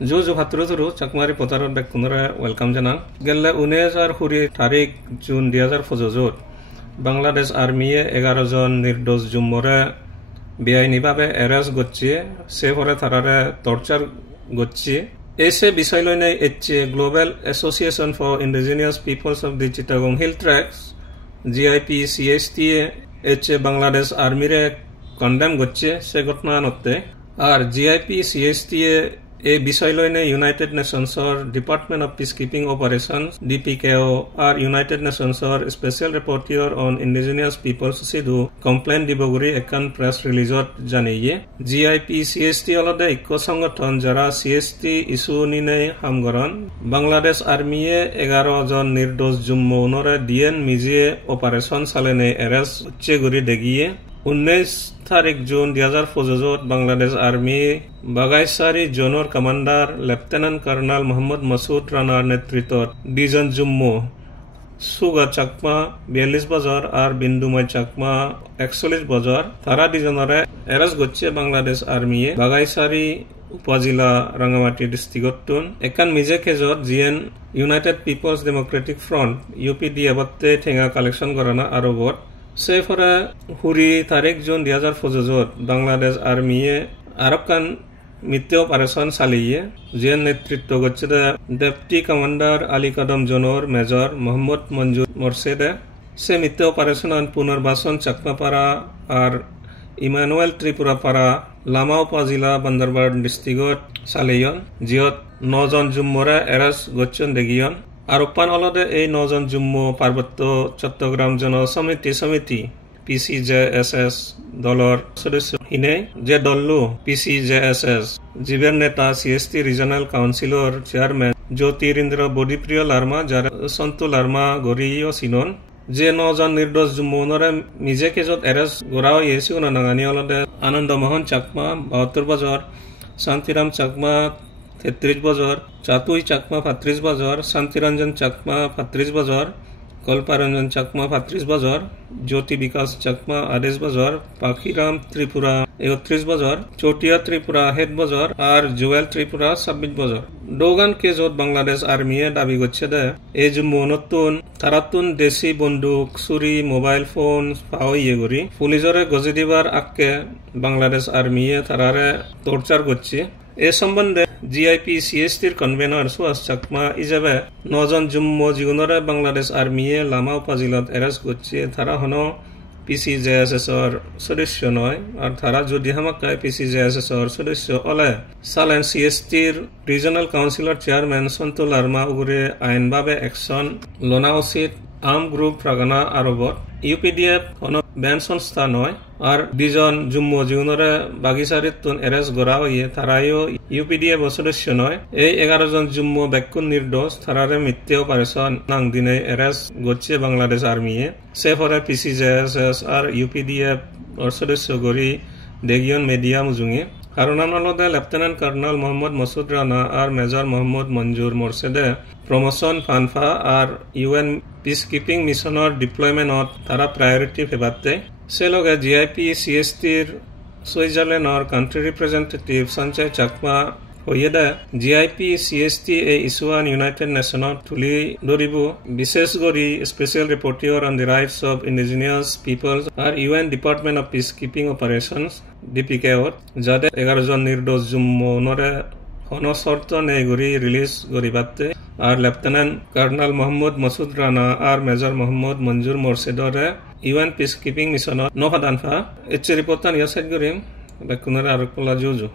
Jojo Hatruzuru, Chakmari Potaro Bekunara, welcome Jana. Gella Unezar Huri Tarik Jun Diazar Fozozot. Bangladesh Army, Egarazon Nirdos Jumore, Biainibabe, Eras Gochi, Sevore Tarare, Torture Gochi. Ese Bisailone Eche Global Association for Indigenous Peoples of the Chittagong Hill Tracts, GIP CSTA, Eche Bangladesh Army condemn Gochi, Segotna Note, আর GIP CSTA এই বিষয় লইনে united নেশনসর department of peacekeeping operations DPKO আর united নেশনসর special rapporteur on indigenous peoples সিধু complain দিবগুৰি একান প্রেস রিলিজত জানিয়ে জিআইপি সিএসটি অলদে ইক সংগঠন যারা সিএসটি ইস্যু নিনে হামগরন বাংলাদেশ আর্মিয়ে 11 জন নির্দোষ জুম্মৌনরে ডিএন মিজিয়ে অপারেশন চালেনে এরেস্ট চেগুৰি দেগিয়ে 19 তারিখ জুন 2015 বাংলাদেশ আর্মি বাগাইসারি জোনের commander lieutenant colonel Mohammad Masud রানার নেতৃত্বত ডিজন জুম্মু সুগা চাকমা 42 বছর আর বিন্দুময় চাকমা 41 বছর তারা ডিজনরে এরেস্ট করছে বাংলাদেশ আর্মি বাগাইসারি উপজেলা রাঙ্গামাটি ডিস্ট্রিক্টন একান মিজে কেজত জিএন ইউনাইটেড পিপলস ডেমোক্রেটিক ফ্রন্ট ইউপিডিএফতে ঠেঙা কালেকশন করানা আরবত সেফরা হুরি তারিখ জুন 2015 বাংলাদেশ আর্মিয়ে আরবকান মিত্র অপারেশন চালিয়ে যে নেতৃত্ব করছে ডেপুটি কমান্ডার আলী কদম জোনর মেজর মোহাম্মদ মঞ্জুর মোরশেদে সে মিত্র অপারেশন পুনর্বাসন চাকমাপাড়া আর ইমানুয়েল ত্রিপুরাপাড়া লামা উপজেলা বান্দরবান ডিস্ট্রিক্টত চালিয়ন জিয়ত 9 জন জুম্মরে এরেস্ট গচ্ছন দেগিয়ন আর উপান অলদে এই 9 জন জুম্মু পার্বত্য চট্টগ্রাম জন সমিতি পিসিজেএসএস দলর সদস্য হিনে যে দলু পিসিজেএসএস জীবের নেতা CST regional councillor chairman Jyotirindra Bodhipriya Larma যার সন্তু লার্মা গরিও সিনন যে 9 জন নির্দোষ জুম্মুনরে নিজে কেজত এরেস্ট গোরাও ইয়েছি নাঙানি অলদে আনন্দ মোহন চাকমা 72 বছর শান্তিরাম চাকমা 33 বছর চাতুই চাকমা 35 বছর শান্তিরঞ্জন চাকমা 35 বছর কল্পারঞ্জন চাকমা 35 বছর জ্যোতি বিকাশ চাকমা 28 বছর পাখিরাম ত্রিপুরা 31 বছর চটিয়া ত্রিপুরা 7 বছর আর জুয়েল ত্রিপুরা 26 বছর ডোগান কেজত বাংলাদেশ আর্মিয়ে দাবি করছে দে এই জুম্মু নতুন তারাতুন দেশি বন্দুক ছুরি মোবাইল ফোন পাও ইয়ে করি পুলিশরে গজি দিবার আগে বাংলাদেশ আর্মিয়ে তারারে টর্চার করছে এ সম্বন্ধে জিআইপি সিএসটির কনভেনর সুয়াস চাকমা ইজাবে 9 জন জুম্মু জীবনরে বাংলাদেশ আর্মিয়ে লামা উপজেলাত এরেস্ট করছে তারা হন পিসিজেএসএসর সদস্য নয় আর তারা যদি হামাকায় পিসিজেএসএসর সদস্য হলে সালেন সিএসটির regional councillor chairman Santu Larma উগুরে আইনভাবে অ্যাকশন লোনা উচিত আর্ম গ্রুপ প্রাগানা আরবত ইউপিডিএফ কোন ব্যান সংস্থা নয় আর দুজন জুম্মু জীবনরে বাগিচারিতুন এরেস্ট করা হইয়ে তারাইও ইউপিডিএফ সদস্য নয় এই 11 জন জুম্মু বেকুন নির্দোষ তারারে মিথ্যে অপারেশন নাং দিনে এরেস্ট করছে বাংলাদেশ আর্মিয়ে সেফরে পিসিজেএসএস আর ইউপিডিএফ সদস্য গরি দেগিয়ন মিডিয়া মুজুঙে হারুনান আলদে লেফটেন্যান্ট কর্নেল মোহাম্মদ মাসুদ রানা আর মেজর মোহাম্মদ মঞ্জুর মোরশেদে প্রমোশন ফানফা আর ইউএন পিসকিপিং মিশনের ডিপ্লয়মেন্টত তারা প্রায়োরিটি ফেবাতে সে লগে জিআইপি সিএসটির সুইজারল্যান্ডর কান্ট্রি রিপ্রেজেন্টেটিভ সঞ্চয় চাকমা হইয়ে দে জিআইপি সিএসটি এই ইস্যুয়ান ইউনাইটেড নেশনত তুলি ধরিব বিশেষ করে special rapporteur on the rights of indigenous peoples আর UN department of peacekeeping operations ডিপিকেওত যাতে 11 জন নির্দোষ জুম্মুনরে হনশর্ত নেগুরি রিলিজ করিবাতে আর লেফটেন্যান্ট কর্নেল মোহাম্মদ মাসুদ রানা আর মেজর মোহাম্মদ মঞ্জুর মোরশেদরে ইউএন পিসকিপিং মিশনত নফাদানফা এচ্ছে রিপোর্টান ইয়াসাইড করিম বেকুনারে আর কলা জুজু